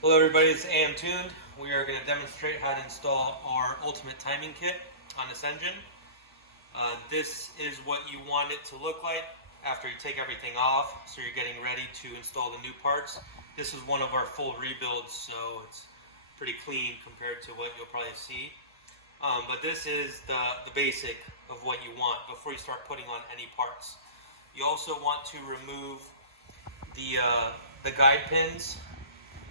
Hello everybody, it's AMTuned. We are going to demonstrate how to install our ultimate timing kit on this engine. This is what you want it to look like after you take everything off, so you're getting ready to install the new parts. This is one of our full rebuilds, so it's pretty clean compared to what you'll probably see. But this is the basic of what you want before you start putting on any parts. You also want to remove the guide pins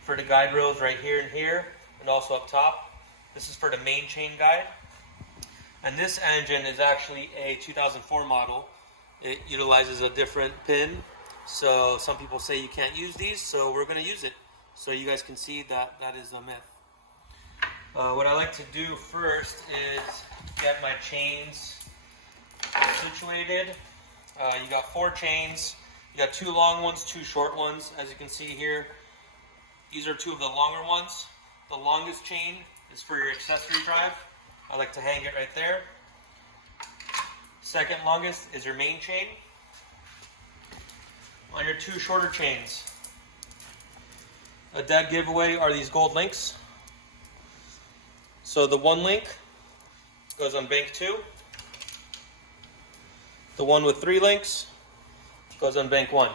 for the guide rails right here and here, and also up top. This is for the main chain guide. And this engine is actually a 2004 model. It utilizes a different pin, so some people say you can't use these, so we're going to use it so you guys can see that that is a myth. What I like to do first is get my chains situated. You got 4 chains. You got 2 long ones, 2 short ones, as you can see here. These are 2 of the longer ones. The longest chain is for your accessory drive. I like to hang it right there. Second longest is your main chain. On your 2 shorter chains, a dead giveaway are these gold links. So the 1 link goes on bank 2. The one with 3 links goes on bank 1.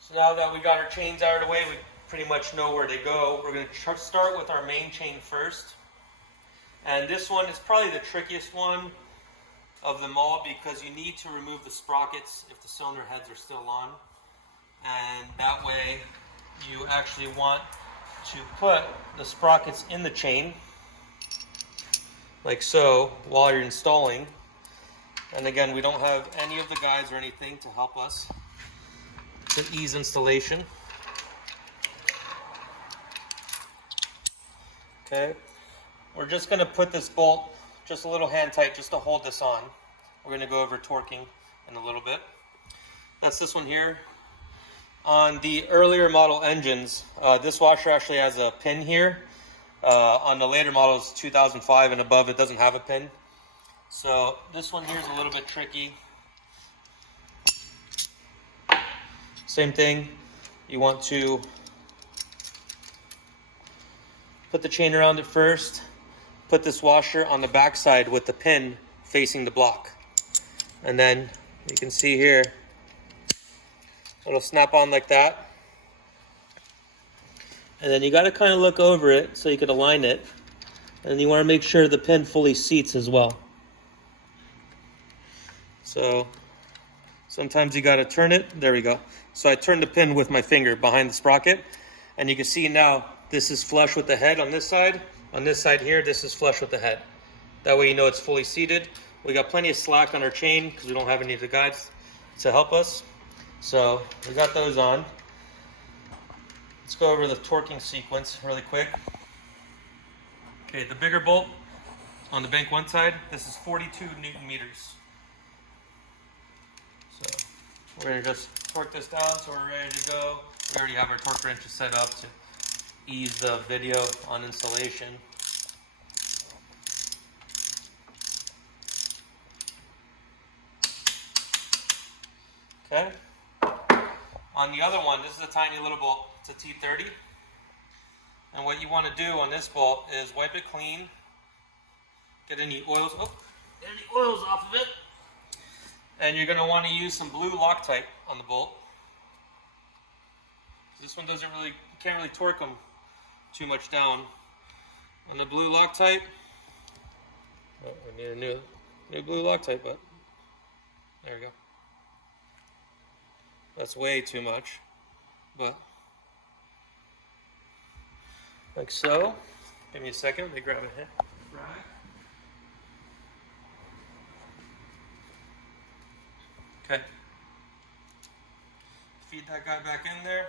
So now that we got our chains out of the way, we pretty much know where they go. We're going to start with our main chain first. And this one is probably the trickiest one of them all because you need to remove the sprockets if the cylinder heads are still on. And that way you actually want to put the sprockets in the chain, like so, while you're installing. And again, we don't have any of the guides or anything to help us to ease installation. Okay, we're just going to put this bolt just a little hand tight just to hold this on. We're going to go over torquing in a little bit. That's this one here. On the earlier model engines, this washer actually has a pin here. On the later models, 2005 and above, it doesn't have a pin. So this one here is a little bit tricky. Same thing, you want to put the chain around it first, put this washer on the back side with the pin facing the block. And then you can see here, it'll snap on like that. And then you got to kind of look over it so you can align it. And you want to make sure the pin fully seats as well. So sometimes you got to turn it. There we go. So I turned the pin with my finger behind the sprocket. And you can see now this is flush with the head on this side. On this side here, this is flush with the head. That way you know it's fully seated. We got plenty of slack on our chain because we don't have any of the guides to help us. So we got those on. Let's go over the torquing sequence really quick. Okay, the bigger bolt on the bank 1 side, this is 42 Newton meters. So we're going to just torque this down so we're ready to go. We already have our torque wrenches set up to ease the video on installation. Okay. On the other one, this is a tiny little bolt. It's a T30. And what you want to do on this bolt is wipe it clean. Get any oils, off of it. And you're going to want to use some blue Loctite on the bolt. This one doesn't really, you can't really torque them too much down. On the blue Loctite, oh, I need a new blue Loctite, but there we go. That's way too much, but like so. Give me a second, let me grab a hit. Okay. Feed that guy back in there.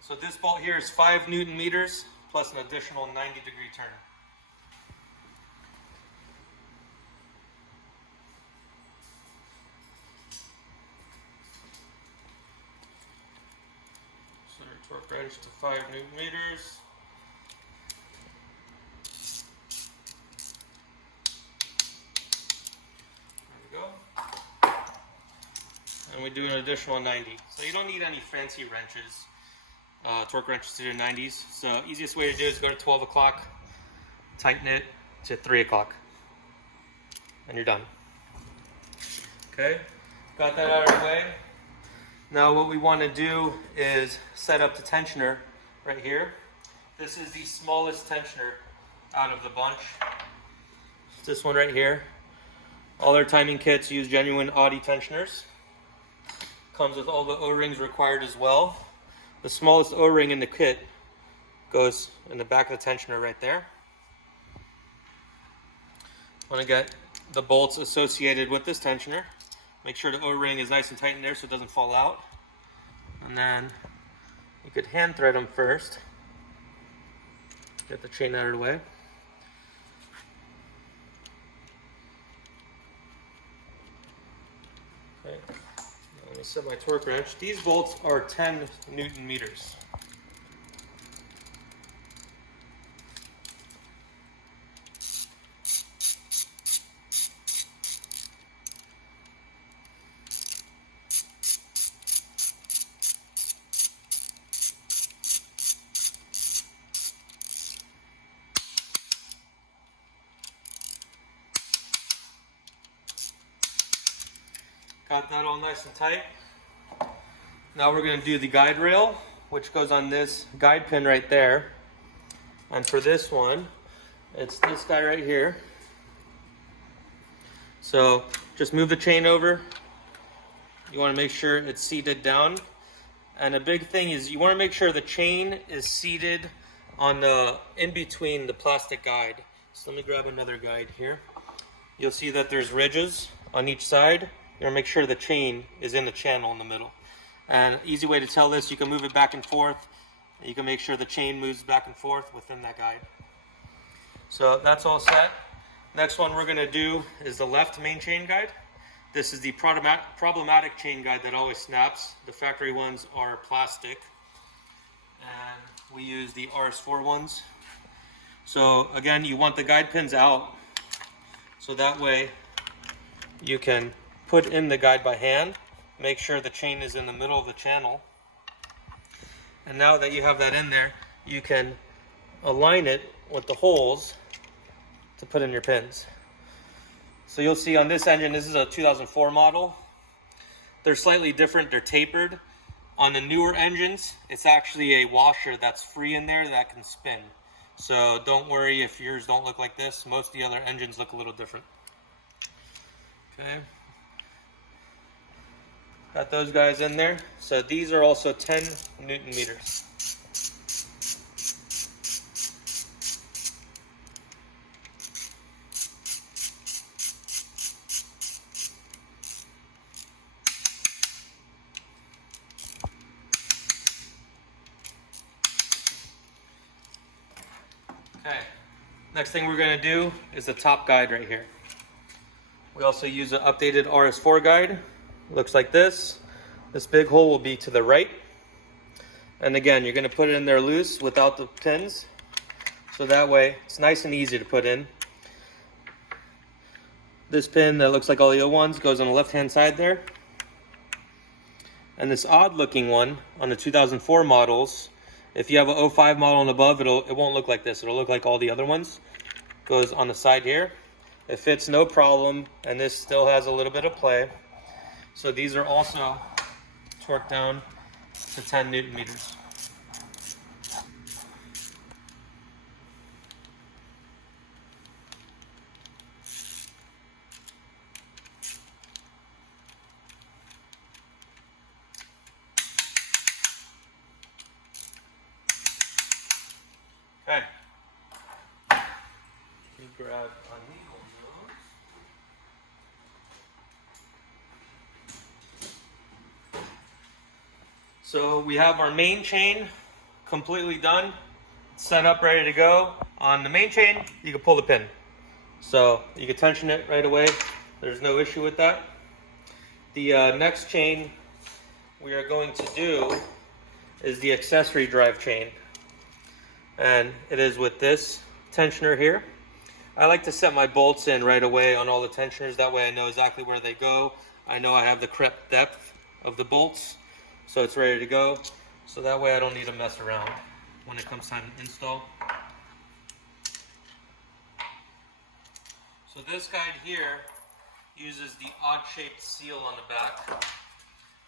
So this bolt here is 5 Newton meters plus an additional 90-degree turn. So your torque wrench to 5 Newton meters. There we go. and we do an additional 90. So you don't need any fancy wrenches, torque wrenches to do 90s. So easiest way to do is go to 12 o'clock, tighten it to 3 o'clock, and you're done. Okay, got that out of the way. Now what we want to do is set up the tensioner right here. This is the smallest tensioner out of the bunch. It's this one right here. All our timing kits use genuine Audi tensioners. Comes with all the O-rings required as well. The smallest O-ring in the kit goes in the back of the tensioner right there. Want to get the bolts associated with this tensioner. Make sure the O-ring is nice and tight in there so it doesn't fall out. And then you could hand thread them first. Get the chain out of the way. Okay. Now let me set my torque wrench. These bolts are 10 Newton meters. Got that all nice and tight. Now we're going to do the guide rail, which goes on this guide pin right there. And for this one, it's this guy right here. So just move the chain over. You want to make sure it's seated down. And a big thing is you want to make sure the chain is seated on the in between the plastic guide. So let me grab another guide here. You'll see that there's ridges on each side. You want to make sure the chain is in the channel in the middle. And easy way to tell this, you can move it back and forth. You can make sure the chain moves back and forth within that guide. So that's all set. Next one we're going to do is the left main chain guide. This is the problematic chain guide that always snaps. The factory ones are plastic. And we use the RS4 ones. So again, you want the guide pins out. So that way you can put in the guide by hand, make sure the chain is in the middle of the channel. And now that you have that in there, you can align it with the holes to put in your pins. So you'll see on this engine, this is a 2004 model. They're slightly different, they're tapered. On the newer engines, it's actually a washer that's free in there that can spin. So don't worry if yours don't look like this. Most of the other engines look a little different. Okay. Got those guys in there. So these are also 10 Newton meters. Okay. Next thing we're going to do is the top guide right here. We also use an updated RS4 guide. Looks like this. This big hole will be to the right. And again, you're going to put it in there loose without the pins. So that way, it's nice and easy to put in. This pin that looks like all the old ones goes on the left-hand side there. And this odd-looking one on the 2004 models, if you have an 05 model and above, it won't look like this. It'll look like all the other ones. Goes on the side here. It fits no problem, and this still has a little bit of play. So these are also torqued down to 10 Newton meters. Okay. Let me grab on these. So we have our main chain completely done, set up, ready to go. On the main chain, you can pull the pin. So you can tension it right away. There's no issue with that. The next chain we are going to do is the accessory drive chain. And it is with this tensioner here. I like to set my bolts in right away on all the tensioners. That way I know exactly where they go. I know I have the correct depth of the bolts, so it's ready to go. So that way I don't need to mess around when it comes time to install. So this guide here uses the odd-shaped seal on the back,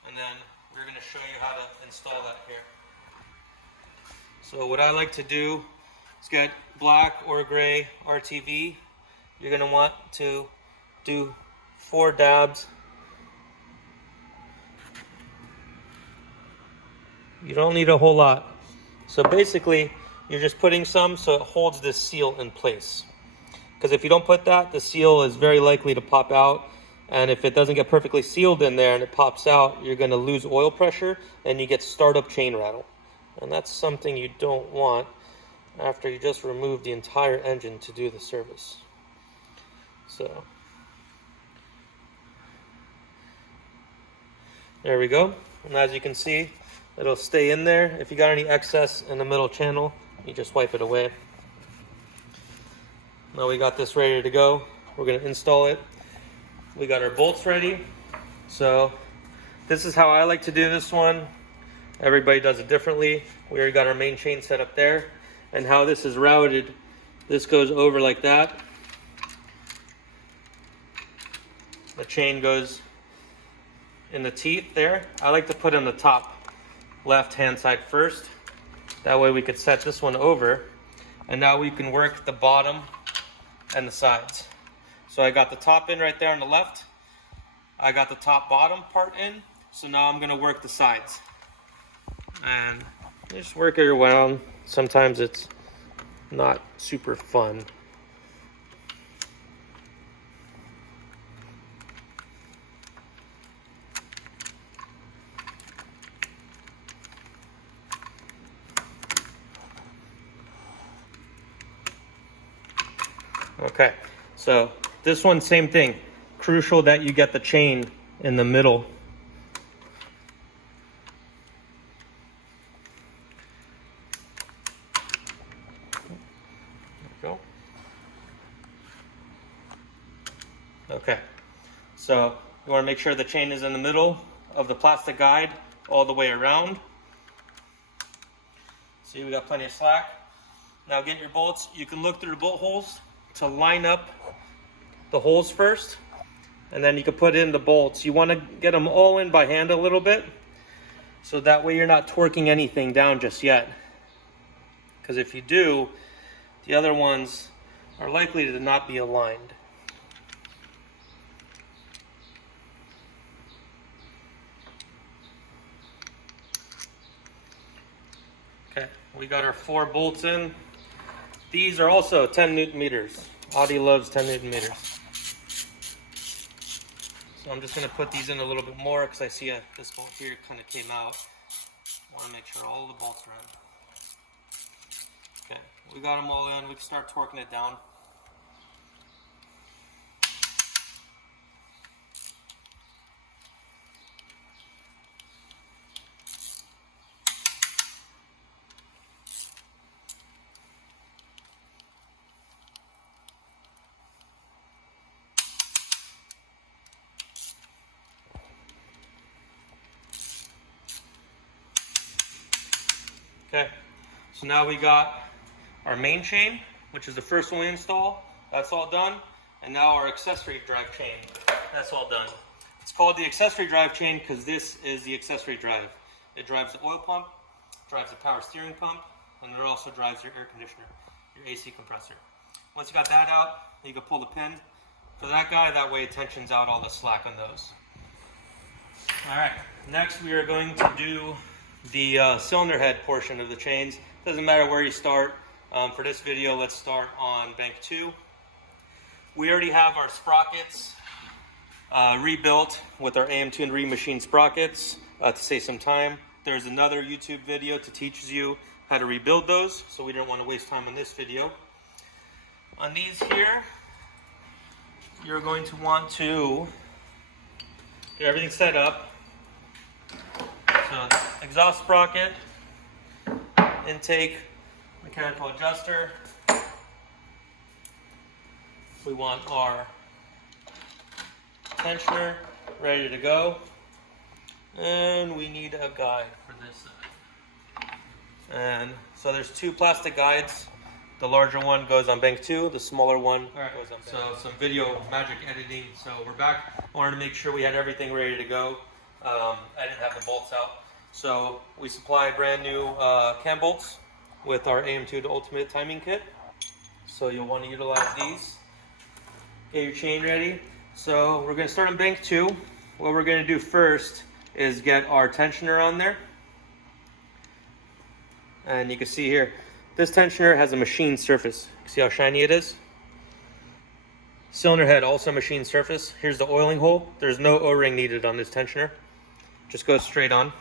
and then we're going to show you how to install that here. So what I like to do is get black or gray RTV. You're going to want to do 4 dabs. You don't need a whole lot. So basically, you're just putting some so it holds this seal in place. Because if you don't put that, the seal is very likely to pop out. And if it doesn't get perfectly sealed in there and it pops out, you're going to lose oil pressure and you get startup chain rattle. And that's something you don't want after you just remove the entire engine to do the service. So there we go. And as you can see, it'll stay in there. If you got any excess in the middle channel, you just wipe it away. Now we got this ready to go. We're going to install it. We got our bolts ready. So this is how I like to do this one. Everybody does it differently. We already got our main chain set up there. And how this is routed, this goes over like that. The chain goes in the teeth there. I like to put in the top left hand side first. That way we could set this one over. And now we can work the bottom and the sides. So I got the top in right there on the left. I got the top bottom part in. So now I'm going to work the sides. And just work it around. Sometimes it's not super fun. Okay, so this one, same thing. Crucial that you get the chain in the middle. There we go. Okay, so you want to make sure the chain is in the middle of the plastic guide all the way around. See, we got plenty of slack. Now get your bolts. You can look through the bolt holes to line up the holes first, and then you can put in the bolts. You want to get them all in by hand a little bit, so that way you're not torquing anything down just yet. Because if you do, the other ones are likely to not be aligned. Okay, we got our 4 bolts in. These are also 10 Newton meters. Audi loves 10 Newton meters. So I'm just going to put these in a little bit more because I see this bolt here kind of came out. I want to make sure all the bolts are in. Okay, we got them all in. We can start torquing it down. Okay, so now we got our main chain, which is the first one we install. That's all done. And now our accessory drive chain. That's all done. It's called the accessory drive chain because this is the accessory drive. It drives the oil pump, drives the power steering pump, and it also drives your air conditioner, your AC compressor. Once you got that out, you can pull the pin for that guy. That way it tensions out all the slack on those. All right, next we are going to do the cylinder head portion of the chains. Doesn't matter where you start. For this video, let's start on bank 2. We already have our sprockets rebuilt with our AMTuned remachined sprockets to save some time. There's another YouTube video to teach you how to rebuild those, so we didn't want to waste time on this video. On these here, you're going to want to get everything set up. So exhaust sprocket, intake, mechanical adjuster. We want our tensioner ready to go. And we need a guide for this side. And so there's two plastic guides. The larger one goes on bank 2, the smaller one goes on bank 2. So some video magic editing. So we're back. I wanted to make sure we had everything ready to go. I didn't have the bolts out. So we supply brand new cam bolts with our AMTuned Ultimate Timing Kit. So you'll want to utilize these. Get your chain ready. So we're going to start on bank 2. What we're going to do first is get our tensioner on there. And you can see here, this tensioner has a machined surface. See how shiny it is? Cylinder head also machined surface. Here's the oiling hole. There's no O-ring needed on this tensioner. Just goes straight on.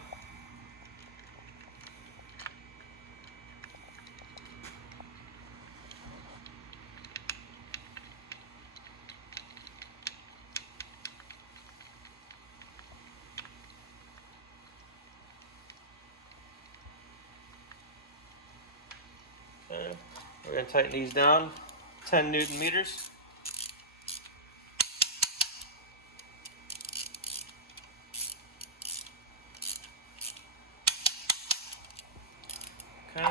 Okay. We're going to tighten these down 10 Newton meters. Okay.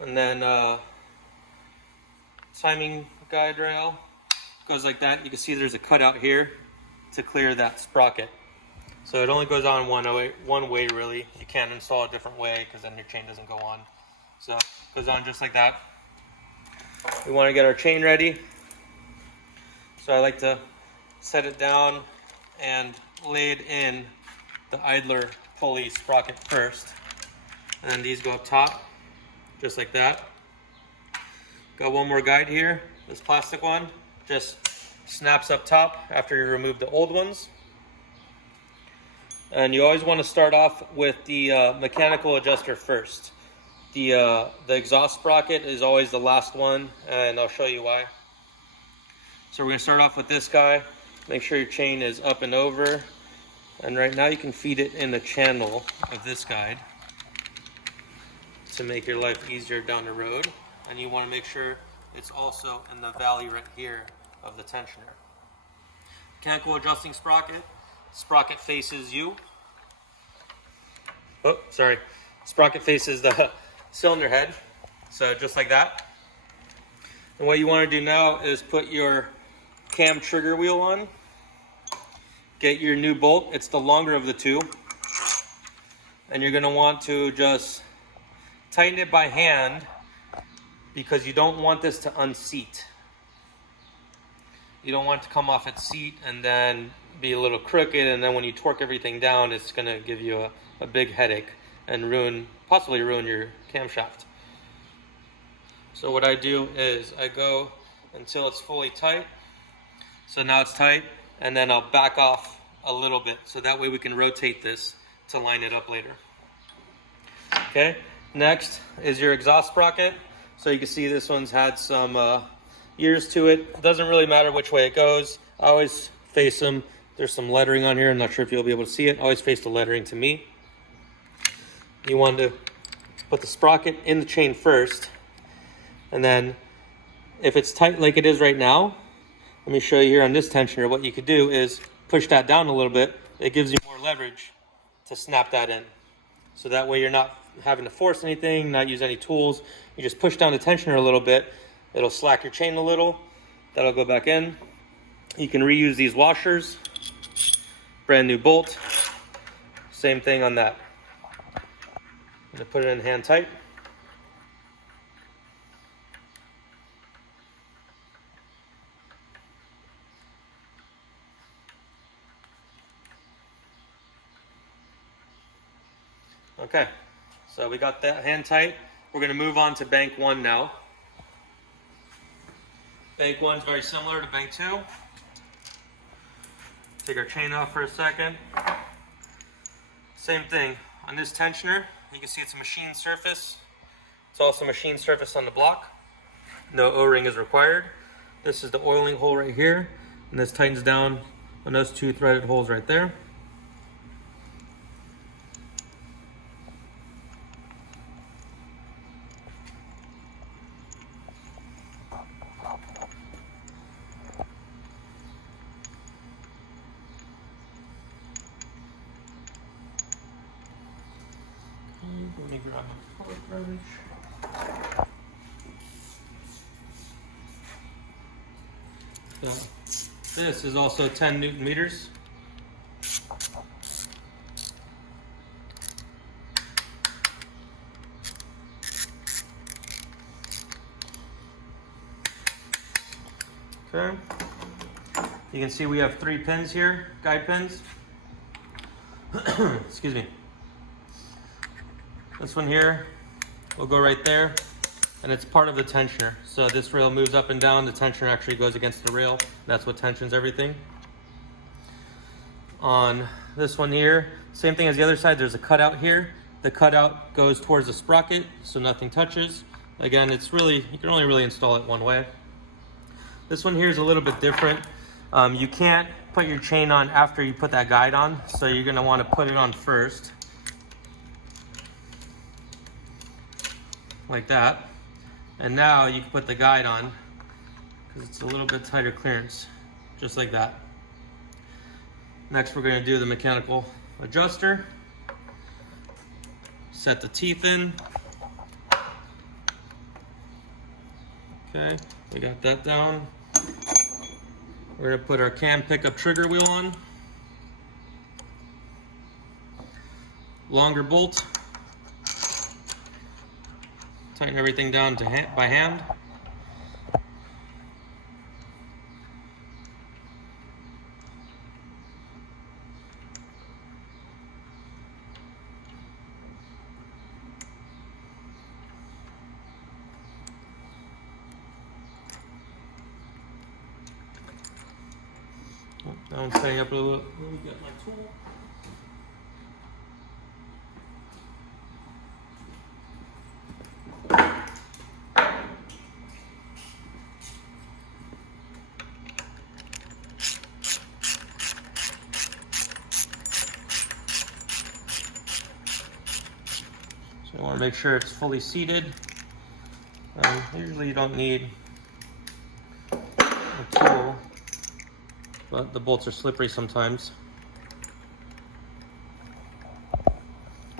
And then timing guide rail goes like that. You can see there's a cutout here to clear that sprocket. So it only goes on one way really. You can't install a different way because then your chain doesn't go on. So it goes on just like that. We want to get our chain ready. So I like to set it down and lay it in the idler pulley sprocket first. And then these go up top, just like that. Got one more guide here. This plastic one just snaps up top after you remove the old ones. And you always want to start off with the mechanical adjuster first. The exhaust sprocket is always the last one, and I'll show you why. So we're going to start off with this guy. Make sure your chain is up and over. And right now you can feed it in the channel of this guide to make your life easier down the road. And you want to make sure it's also in the valley right here of the tensioner. Mechanical adjusting sprocket. Sprocket faces you. Oh, sorry. Sprocket faces the cylinder head. So just like that. And what you want to do now is put your cam trigger wheel on. Get your new bolt. It's the longer of the two. And you're going to want to just tighten it by hand because you don't want this to unseat. You don't want it to come off its seat and then be a little crooked, and then when you torque everything down, it's going to give you a big headache and possibly ruin your camshaft. So what I do is I go until it's fully tight. So now it's tight, and then I'll back off a little bit so that way we can rotate this to line it up later. Okay, next is your exhaust sprocket. So you can see this one's had some years to it. It doesn't really matter which way it goes. I always face them. There's some lettering on here. I'm not sure if you'll be able to see it. Always face the lettering to me. You want to put the sprocket in the chain first. And then if it's tight like it is right now, let me show you here on this tensioner. What you could do is push that down a little bit. It gives you more leverage to snap that in. So that way you're not having to force anything, not use any tools. You just push down the tensioner a little bit. It'll slack your chain a little. That'll go back in. You can reuse these washers. Brand new bolt. Same thing on that. I'm going to put it in hand tight. Okay, so we got that hand tight. We're going to move on to bank 1 now. Bank 1 is very similar to bank 2. Take our chain off for a second. Same thing on this tensioner. You can see it's a machined surface. It's also a machined surface on the block. No O-ring is required. This is the oiling hole right here, and this tightens down on those 2 threaded holes right there. let me grab a torque wrench. So this is also 10 Newton meters. Okay. You can see we have 3 pins here, guide pins. Excuse me. This one here will go right there, and it's part of the tensioner. So this rail moves up and down, the tensioner actually goes against the rail. That's what tensions everything. On this one here, same thing as the other side, there's a cutout here. The cutout goes towards the sprocket, so nothing touches. Again, it's really, you can only really install it one way. This one here is a little bit different. You can't put your chain on after you put that guide on, so you're gonna wanna put it on first. Like that. And now you can put the guide on, because it's a little bit tighter clearance, just like that. Next, we're gonna do the mechanical adjuster. Set the teeth in. Okay, we got that down. We're gonna put our cam pickup trigger wheel on. Longer bolt. Tighten everything down by hand. Now I'm setting up a little. Let me get my tool. So I want to make sure it's fully seated. Usually you don't need a tool, but the bolts are slippery sometimes.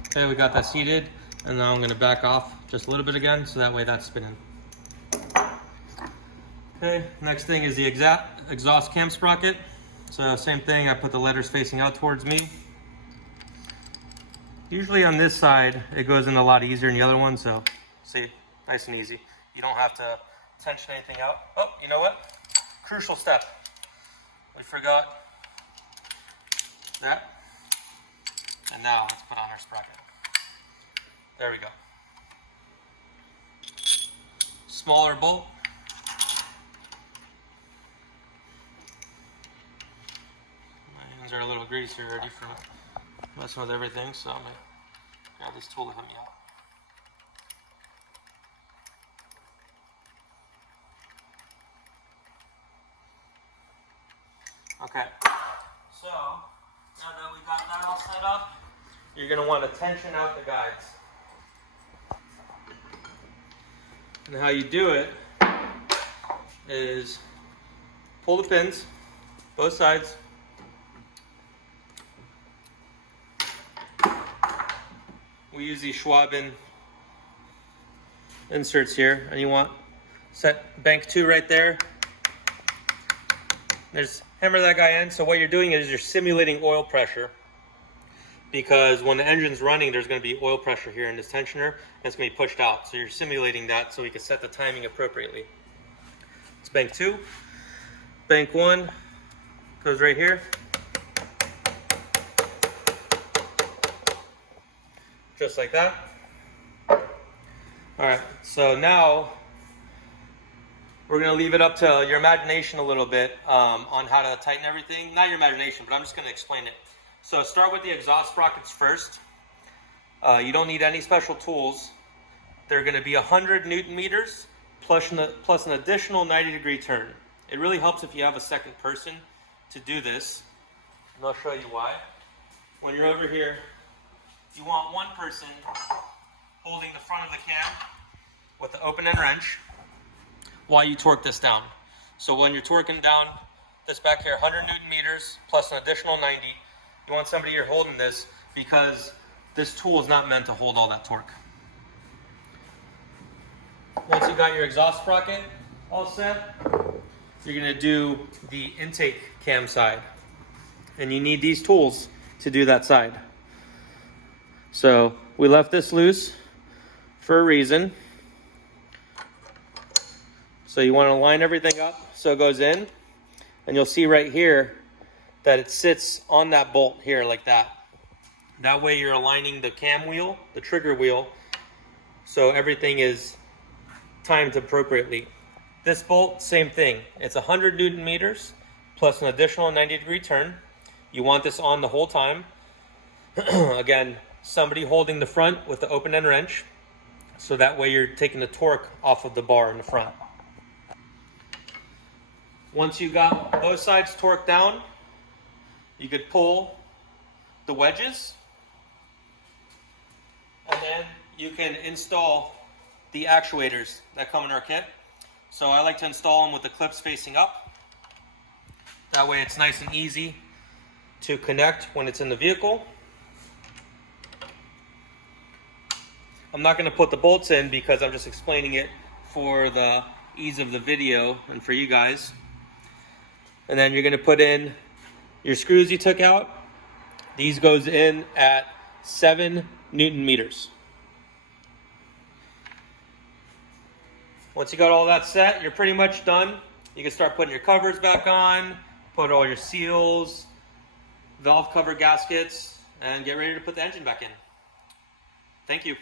Okay, we got that seated, and now I'm going to back off just a little bit again, so that way that's spinning. Okay, next thing is the exhaust cam sprocket. So same thing, I put the letters facing out towards me. Usually on this side, it goes in a lot easier than the other one, so see, nice and easy. You don't have to tension anything out. Oh, you know what? Crucial step. We forgot that. And now let's put on our sprocket. There we go. Smaller bolt. My hands are a little greasy already from messing with everything, so I'm gonna grab this tool to help me out. Okay, so now that we got that all set up, you're going to want to tension out the guides. And how you do it is pull the pins, both sides. We use these Schwab inserts here, and you want set bank 2 right there. Hammer that guy in. So what you're doing is you're simulating oil pressure, because when the engine's running, there's going to be oil pressure here in this tensioner, and it's going to be pushed out. So you're simulating that so we can set the timing appropriately. It's bank 2. Bank 1 goes right here. Just like that. All right, so now we're going to leave it up to your imagination a little bit on how to tighten everything. Not your imagination, but I'm just going to explain it. So start with the exhaust sprockets first. You don't need any special tools. They're going to be 100 Newton meters plus an additional 90-degree turn. It really helps if you have a second person to do this. And I'll show you why. When you're over here, you want one person holding the front of the cam with the open end wrench while you torque this down. So when you're torquing down this back here, 100 Newton meters plus an additional 90, you want somebody here holding this, because this tool is not meant to hold all that torque. Once you got your exhaust sprocket all set, you're gonna do the intake cam side. And you need these tools to do that side. So we left this loose for a reason. So you wanna line everything up so it goes in. And you'll see right here that it sits on that bolt here like that. That way you're aligning the cam wheel, the trigger wheel, so everything is timed appropriately. This bolt, same thing. It's 100 Newton meters plus an additional 90-degree turn. You want this on the whole time. Again, somebody holding the front with the open-end wrench, so that way you're taking the torque off of the bar in the front. Once you got both sides torqued down, you could pull the wedges, and then you can install the actuators that come in our kit. So I like to install them with the clips facing up. That way it's nice and easy to connect when it's in the vehicle. I'm not going to put the bolts in because I'm just explaining it for the ease of the video and for you guys. And then you're going to put in your screws you took out. These goes in at 7 Newton meters. Once you got all that set, you're pretty much done. You can start putting your covers back on, put all your seals, valve cover gaskets, and get ready to put the engine back in. Thank you.